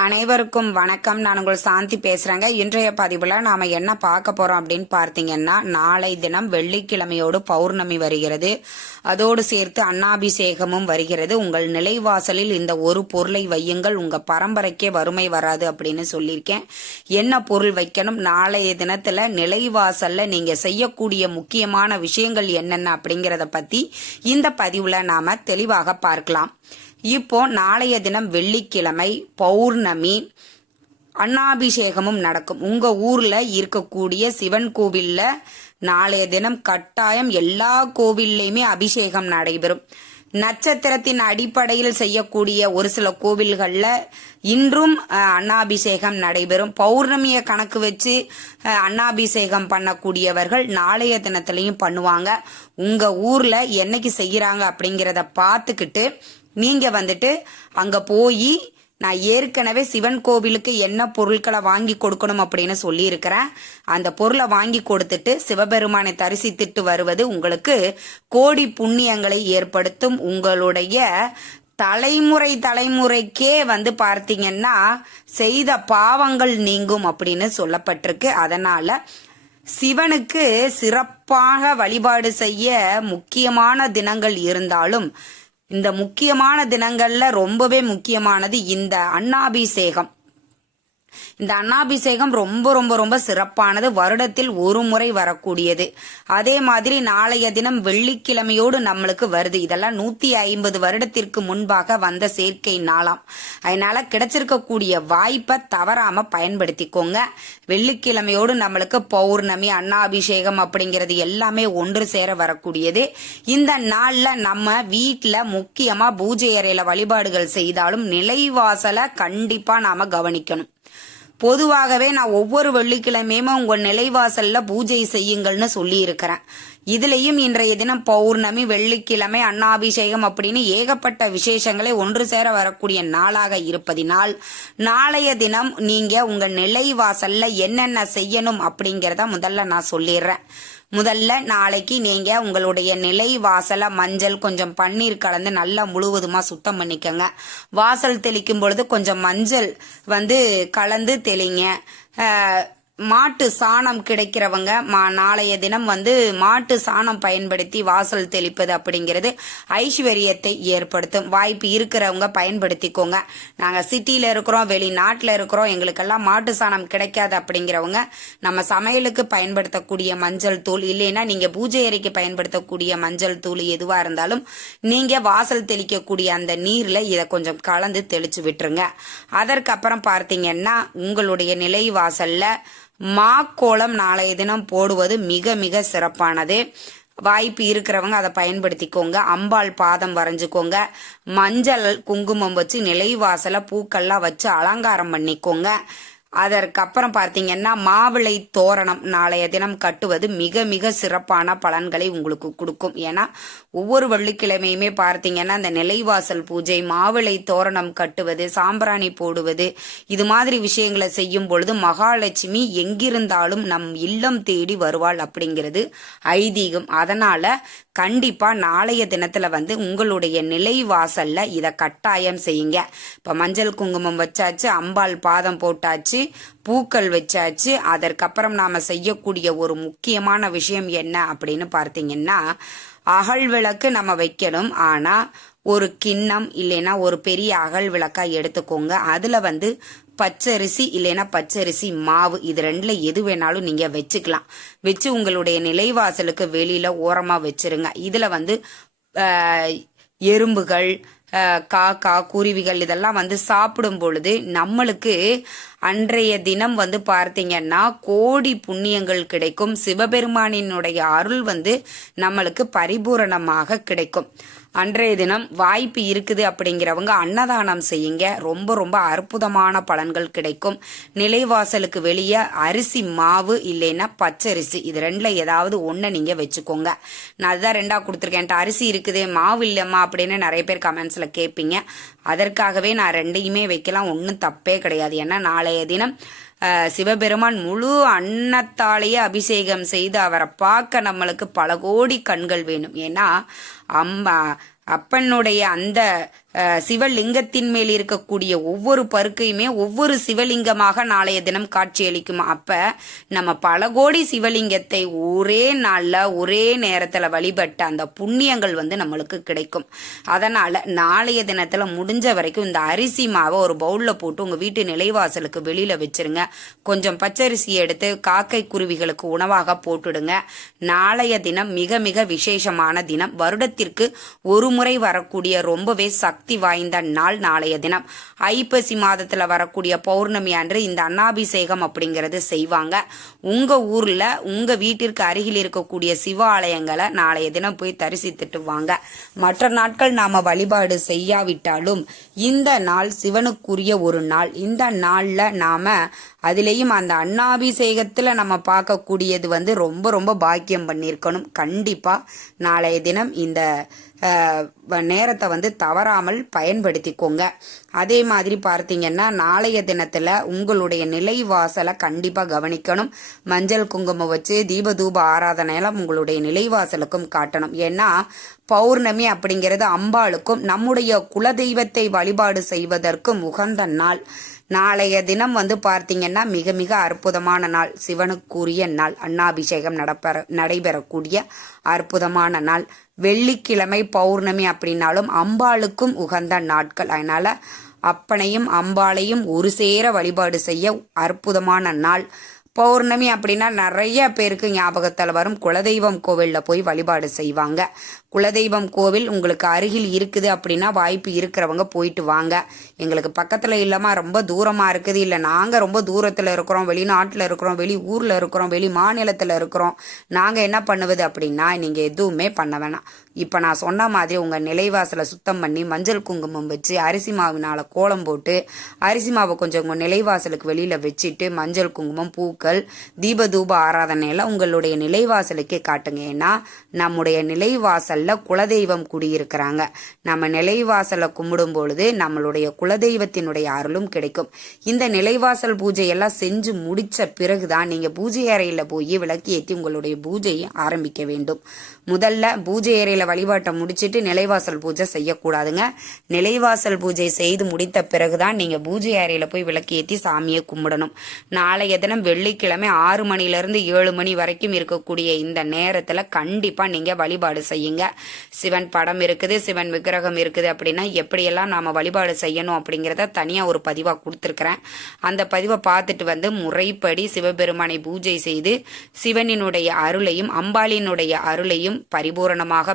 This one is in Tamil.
அனைவருக்கும் வணக்கம். நான் உங்கள் சாந்தி பேசுறேங்க. இன்றைய பதிவுல நாம என்ன பார்க்க போறோம் அப்படின்னு பார்த்தீங்கன்னா நாளை தினம் வெள்ளிக்கிழமையோடு பௌர்ணமி வருகிறது. அதோடு சேர்த்து அன்னாபிஷேகமும் வருகிறது. உங்கள் நிலைவாசலில் இந்த ஒரு பொருளை வையுங்கள். உங்க பரம்பரைக்கே வறுமை வராது அப்படின்னு சொல்லியிருக்கேன். என்ன பொருள் வைக்கணும்? நாளைய தினத்துல நிலைவாசல்ல நீங்க செய்யக்கூடிய முக்கியமான விஷயங்கள் என்னென்ன அப்படிங்கறத பத்தி இந்த பதிவுல நாம தெளிவாக பார்க்கலாம். இப்போ நாளைய தினம் வெள்ளிக்கிழமை பௌர்ணமி அன்னாபிஷேகமும் நடக்கும். உங்க ஊர்ல இருக்கக்கூடிய சிவன் கோவில்ல நாளைய தினம் கட்டாயம் எல்லா கோவில்லையுமே அபிஷேகம் நடைபெறும். நட்சத்திரத்தின் அடிப்படையில் செய்யக்கூடிய ஒரு சில கோவில்கள்ல இன்றும் அண்ணாபிஷேகம் அன்னாபிஷேகம் நடைபெறும். பௌர்ணமியை கணக்கு வச்சு அண்ணாபிஷேகம் அன்னாபிஷேகம் பண்ணக்கூடியவர்கள் நாளைய தினத்திலையும் பண்ணுவாங்க. உங்க ஊர்ல என்னைக்கு செய்யறாங்க அப்படிங்கறத பார்த்துக்கிட்டு நீங்க வந்துட்டு அங்க போய் நான் ஏற்கனவே சிவன் கோவிலுக்கு என்ன பொருட்களை வாங்கி கொடுக்கணும் அப்படின்னு சொல்லியிருக்கிறேன். அந்த பொருளை வாங்கி கொடுத்துட்டு சிவபெருமானை தரிசித்துட்டு வருவது உங்களுக்கு கோடி புண்ணியங்களை ஏற்படுத்தும். உங்களுடைய தலைமுறை தலைமுறைக்கே வந்து பார்த்தீங்கன்னா செய்த பாவங்கள் நீங்கும் அப்படின்னு சொல்லப்பட்டிருக்கு. அதனால சிவனுக்கு சிறப்பாக வழிபாடு செய்ய முக்கியமான தினங்கள் இருந்தாலும் இந்த முக்கியமான தினங்கள்ல ரொம்பவே முக்கியமானது இந்த அன்னாபிஷேகம். இந்த அன்னாபிஷேகம் ரொம்ப ரொம்ப ரொம்ப சிறப்பானது. வருடத்தில் ஒரு முறை வரக்கூடியது. அதே மாதிரி நாளைய தினம் வெள்ளிக்கிழமையோடு நம்மளுக்கு வருது. இதெல்லாம் நூத்தி ஐம்பது வருடத்திற்கு முன்பாக வந்த சேர்க்கை நாளாம். அதனால கிடைச்சிருக்கக்கூடிய வாய்ப்பை தவறாம பயன்படுத்திக்கோங்க. வெள்ளிக்கிழமையோடு நம்மளுக்கு பௌர்ணமி அன்னாபிஷேகம் அப்படிங்கிறது எல்லாமே ஒன்று சேர வரக்கூடியது. இந்த நாள்ல நம்ம வீட்டில் முக்கியமா பூஜை அறையில வழிபாடுகள் செய்தாலும் நிலைவாசலை கண்டிப்பா நாம கவனிக்கணும். பொதுவாகவே நான் ஒவ்வொரு வெள்ளிக்கிழமையுமே உங்கள் நிலைவாசலில் பூஜை செய்யுங்கள்னு சொல்லியிருக்கிறேன். இதுலயும் இன்றைய தினம் பௌர்ணமி வெள்ளிக்கிழமை அன்னாபிஷேகம் அப்படின்னு ஏகப்பட்ட விசேஷங்களை ஒன்று சேர வரக்கூடிய நாளாக இருப்பதினால் நாளைய தினம் நீங்க உங்க நிலைவாசல்ல என்னென்ன செய்யணும் அப்படிங்கறத முதல்ல நான் சொல்லிடுறேன். முதல்ல நாளைக்கு நீங்க உங்களுடைய நிலை வாசல மஞ்சள் கொஞ்சம் பன்னீர் கலந்து நல்லா முழுவதுமா சுத்தம் பண்ணிக்கோங்க. வாசல் தெளிக்கும் பொழுது கொஞ்சம் மஞ்சள் வந்து கலந்து தெளிங்க. மாட்டு சாணம் கிடைக்கிறவங்க மா நாளைய தினம் வந்து மாட்டு சாணம் பயன்படுத்தி வாசல் தெளிப்பது அப்படிங்கிறது ஐஸ்வர்யத்தை ஏற்படுத்தும். வாய்ப்பு இருக்கிறவங்க பயன்படுத்திக்கோங்க. நாங்கள் சிட்டியில் இருக்கிறோம் வெளிநாட்டில் இருக்கிறோம் எங்களுக்கெல்லாம் மாட்டு சாணம் கிடைக்காது அப்படிங்கிறவங்க நம்ம சமையலுக்கு பயன்படுத்தக்கூடிய மஞ்சள் தூள் இல்லைன்னா நீங்கள் பூஜை அறைக்கு பயன்படுத்தக்கூடிய மஞ்சள் தூள் எதுவாக இருந்தாலும் நீங்கள் வாசல் தெளிக்கக்கூடிய அந்த நீரில் இதை கொஞ்சம் கலந்து தெளிச்சு விட்டுருங்க. அதற்கப்புறம் பார்த்தீங்கன்னா உங்களுடைய நிலை வாசலில் மாக்கோளம் நாளைய தினம் போடுவது மிக மிக சிறப்பானது. வாய்ப்பு இருக்கிறவங்க அதை பயன்படுத்திக்கோங்க. அம்பாள் பாதம் வரைஞ்சிக்கோங்க. மஞ்சள் குங்குமம் வச்சு நிலைவாசல பூக்கள்லாம் வச்சு அலங்காரம் பண்ணிக்கோங்க. அதற்கப்புறம் பார்த்தீங்கன்னா மாவிளை தோரணம் நாளைய தினம் கட்டுவது மிக மிக சிறப்பான பலன்களை உங்களுக்கு கொடுக்கும். ஏன்னா ஒவ்வொரு வெள்ளிக்கிழமையுமே பார்த்தீங்கன்னா அந்த நிலைவாசல் பூஜை மாவிளை தோரணம் கட்டுவது சாம்பிராணி போடுவது இது மாதிரி விஷயங்களை செய்யும் பொழுது மகாலட்சுமி எங்கிருந்தாலும் நம் இல்லம் தேடி வருவாள் அப்படிங்கிறது ஐதீகம். அதனால கண்டிப்பா நாளைய தினத்துல வந்து உங்களுடைய நிலைவாசல்ல இதை கட்டாயம் செய்யுங்க. இப்ப மஞ்சள் குங்குமம் வச்சாச்சு அம்பாள் பாதம் போட்டாச்சு பூக்கள் வச்சாச்சு. அதற்கப்புறம் நாம செய்யக்கூடிய ஒரு முக்கியமான விஷயம் என்ன அப்படின்னு பார்த்தீங்கன்னா அகல் விளக்கு நம்ம வைக்கணும். ஆனா ஒரு கிண்ணம் இல்லைன்னா ஒரு பெரிய அகல் விளக்கா எடுத்துக்கோங்க. அதுல வந்து பச்சரிசி இல்லைன்னா பச்சரிசி மாவு. இது ரெண்டுல எது வேணாலும் நீங்க வச்சுக்கலாம். வச்சு உங்களுடைய நிலைவாசலுக்கு வெளியில ஓரமா வச்சிருங்க. இதுல வந்து எறும்புகள் காக்கா குருவிகள் இதெல்லாம் வந்து சாப்பிடும் பொழுது நம்மளுக்கு அன்றைய தினம் வந்து பார்த்தீங்கன்னா கோடி புண்ணியங்கள் கிடைக்கும். சிவபெருமானினுடைய அருள் வந்து நம்மளுக்கு பரிபூரணமாக கிடைக்கும். அன்றைய தினம் வாய்ப்பு இருக்குது அப்படிங்கிறவங்க அன்னதானம் செய்யுங்க. ரொம்ப ரொம்ப அற்புதமான பலன்கள் கிடைக்கும். நிலைவாசலுக்கு வெளியே அரிசி மாவு இல்லைன்னா பச்சரிசி. இது ரெண்டில் ஏதாவது ஒன்றை நீங்கள் வச்சுக்கோங்க. நான் அதுதான் ரெண்டாக கொடுத்துருக்கேன். அரிசி இருக்குது மாவு இல்லைம்மா அப்படின்னு நிறைய பேர் கமெண்ட்ஸில் கேட்பீங்க. அதற்காகவே நான் ரெண்டையுமே வைக்கலாம். ஒன்றும் தப்பே கிடையாது. ஏன்னா நாளைய தினம். அஹ், சிவபெருமான் முழு அன்னத்தாலேயே அபிஷேகம் செய்து அவரை பார்க்க நம்மளுக்கு பல கோடி கண்கள் வேணும். ஏன்னா அம்மா அப்பனுடைய அந்த சிவலிங்கத்தின் மேல் இருக்கக்கூடிய ஒவ்வொரு பருக்கையுமே ஒவ்வொரு சிவலிங்கமாக நாளைய தினம் காட்சியளிக்கும். அப்ப நம்ம பல கோடி சிவலிங்கத்தை ஒரே நாளில் ஒரே நேரத்தில் வழிபட்ட அந்த புண்ணியங்கள் வந்து நம்மளுக்கு கிடைக்கும். அதனால நாளைய தினத்தில் முடிஞ்ச வரைக்கும் இந்த அரிசி மாவை ஒரு பவுலில் போட்டு உங்கள் வீட்டு நிலைவாசலுக்கு வெளியில் வச்சிருங்க. கொஞ்சம் பச்சரிசியை எடுத்து காக்கை குருவிகளுக்கு உணவாக போட்டுடுங்க. நாளைய தினம் மிக மிக விசேஷமான தினம். வருடத்திற்கு ஒரு முறை வரக்கூடிய ரொம்பவே சக்தி சக்தி வாய்ந்த நாள் நாளைய தினம். ஐப்பசி மாதத்துல வரக்கூடிய பௌர்ணமி அன்று இந்த அன்னாபிஷேகம் அப்படிங்கறது செய்வாங்க. உங்க ஊர்ல உங்க வீட்டிற்கு அருகில் இருக்கக்கூடிய சிவ ஆலயங்களை நாளைய தினம் போய் தரிசித்துட்டு வாங்க. மற்ற நாட்கள் நாம வழிபாடு செய்யாவிட்டாலும் இந்த நாள் சிவனுக்குரிய ஒரு நாள். இந்த நாள்ல நாம அதுலேயும் அந்த அன்னாபிஷேகத்துல நம்ம பார்க்கக்கூடியது வந்து ரொம்ப ரொம்ப பாக்கியம் பண்ணியிருக்கணும். கண்டிப்பா நாளைய தினம் இந்த நேரத்தை வந்து தவறாமல் பயன்படுத்திக்கோங்க. அதே மாதிரி பார்த்தீங்கன்னா நாளைய தினத்தில் உங்களுடைய நிலைவாசலை கண்டிப்பாக கவனிக்கணும். மஞ்சள் குங்குமம் வச்சு தீபதூப ஆராதனையெல்லாம் உங்களுடைய நிலைவாசலுக்கும் காட்டணும். ஏன்னா பௌர்ணமி அப்படிங்கிறது அம்பாளுக்கும் நம்முடைய குலதெய்வத்தை வழிபாடு செய்வதற்கும் உகந்த நாள். நாளைய தினம் வந்து பார்த்தீங்கன்னா மிக மிக அற்புதமான நாள். சிவனுக்குரிய நாள். அன்னாபிஷேகம் நடப்பெற நடைபெறக்கூடிய அற்புதமான நாள். வெள்ளிக்கிழமை பௌர்ணமி அப்படின்னாலும் அம்பாளுக்கும் உகந்த நாட்கள். அதனால அப்பனையும் அம்பாளையும் ஒரு சேர வழிபாடு செய்ய அற்புதமான நாள். பௌர்ணமி அப்படின்னா நிறைய பேருக்கு ஞாபகத்தில் வரும். குலதெய்வம் கோவிலில் போய் வழிபாடு செய்வாங்க. குலதெய்வம் கோவில் உங்களுக்கு அருகில் இருக்குது அப்படின்னா வாய்ப்பு இருக்கிறவங்க போயிட்டு வாங்க. எங்களுக்கு பக்கத்தில் இல்லாமல் ரொம்ப தூரமாக இருக்குது. இல்லை நாங்கள் ரொம்ப தூரத்தில் இருக்கிறோம். வெளிநாட்டில் இருக்கிறோம் வெளி ஊரில் இருக்கிறோம் வெளி மாநிலத்தில் இருக்கிறோம். நாங்கள் என்ன பண்ணுவது அப்படின்னா நீங்கள் எதுவுமே பண்ண வேணாம். இப்போ நான் சொன்ன மாதிரி உங்கள் நிலைவாசலை சுத்தம் பண்ணி மஞ்சள் குங்குமம் வச்சு அரிசி மாவினால் கோலம் போட்டு அரிசி மாவை கொஞ்சம் உங்கள் நிலைவாசலுக்கு வெளியில் வச்சுட்டு மஞ்சள் குங்குமம் பூக்கள் தீப தூப ஆராதனையெல்லாம் உங்களுடைய நிலைவாசலுக்கே காட்டுங்க. ஏன்னா நம்முடைய நிலைவாசலில் குலதெய்வம் குடியிருக்கிறாங்க. நம்ம நிலைவாசலை கும்பிடும் பொழுது நம்மளுடைய குலதெய்வத்தினுடைய அருளும் கிடைக்கும். இந்த நிலைவாசல் பூஜையெல்லாம் செஞ்சு முடிச்ச பிறகுதான் நீங்கள் பூஜை அறையில் போய் விளக்கு ஏற்றி உங்களுடைய பூஜையை ஆரம்பிக்க வேண்டும். முதல்ல பூஜை அறையில் வழிபாட்டை முடிச்சிட்டு நிலைவாசல் பூஜை செய்யக்கூடாதுங்க. நிலைவாசல் பூஜை செய்து முடித்த பிறகுதான் நீங்கள் பூஜை அறையில் போய் விளக்கு ஏற்றி சாமியை கும்பிடணும். நாளைய தினம் வெள்ளிக்கிழமை ஆறு மணிலேருந்து ஏழு மணி வரைக்கும் இருக்கக்கூடிய இந்த நேரத்தில் கண்டிப்பாக நீங்கள் வழிபாடு செய்யுங்க. சிவன் படம் இருக்குது சிவன் விக்கிரகம் இருக்குது அப்படின்னா எப்படியெல்லாம் நாம் வழிபாடு செய்யணும் அப்படிங்கிறத தனியாக ஒரு பதிவாக கொடுத்துருக்குறேன். அந்த பதிவை பார்த்துட்டு வந்து முறைப்படி சிவபெருமானை பூஜை செய்து சிவனினுடைய அருளையும் அம்பாளினுடைய அருளையும் பரிபூரணமாக